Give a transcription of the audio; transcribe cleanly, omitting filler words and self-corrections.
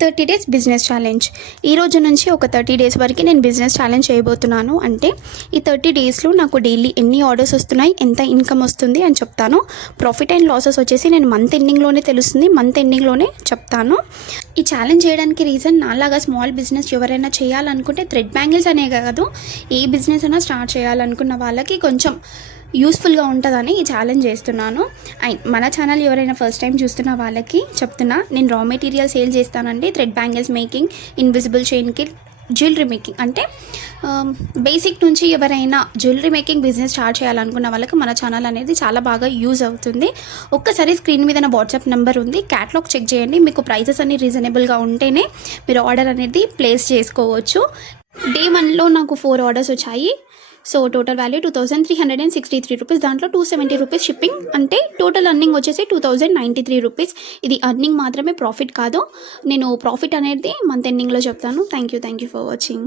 30 days business challenge. ఈ రోజు నుంచి ఒక 30 డేస్ వరకు నేను బిజినెస్ ఛాలెంజ్ చేయబోతున్నాను. అంటే ఈ 30 డేస్లో నాకు డైలీ ఎన్ని ఆర్డర్స్ వస్తున్నాయి, ఎంత ఇన్కమ్ వస్తుంది అని చెప్తాను. ప్రాఫిట్ అండ్ లాసెస్ వచ్చేసి నేను మంత్ ఎండింగ్లోనే తెలుస్తుంది, మంత్ ఎండింగ్లోనే చెప్తాను. ఈ ఛాలెంజ్ చేయడానికి రీజన్, నాలాగా స్మాల్ బిజినెస్ ఎవరైనా చేయాలనుకుంటే థ్రెడ్ బ్యాంగిల్స్ అనే కాదు, ఏ బిజినెస్ అయినా స్టార్ట్ చేయాలనుకున్న వాళ్ళకి కొంచెం యూస్ఫుల్గా ఉంటుందని ఈ ఛాలెంజ్ చేస్తున్నాను. అండ్ మన ఛానల్ ఎవరైనా ఫస్ట్ టైం చూస్తున్న వాళ్ళకి చెప్తున్నా, నేను రా మెటీరియల్ సేల్ చేస్తానండి. Thread bangles making, invisible chain kit, jewellery making. అంటే బేసిక్ నుంచి ఎవరైనా జ్యువెలరీ మేకింగ్ బిజినెస్ స్టార్ట్ చేయాలనుకున్న వాళ్ళకి మన ఛానల్ అనేది చాలా బాగా యూజ్ అవుతుంది. ఒక్కసారి స్క్రీన్ మీద నా వాట్సాప్ నెంబర్ ఉంది, క్యాటలాగ్ చెక్ చేయండి. మీకు ప్రైజెస్ అన్ని రీజనబుల్గా ఉంటేనే మీరు ఆర్డర్ అనేది ప్లేస్ చేసుకోవచ్చు. డే 1లో నాకు 4 ఆర్డర్స్ వచ్చాయి. So total value 2363 rupees. దాంట్లో 270 రూపీస్ షిప్పింగ్, అంటే టోటల్ అర్నింగ్ వచ్చేసి 2093 రూపీస్. ఇది అర్నింగ్ మాత్రమే, ప్రాఫిట్ కాదు. నేను ప్రాఫిట్ అనేది మంత్ ఎండింగ్లో చెప్తాను. Thank you for watching.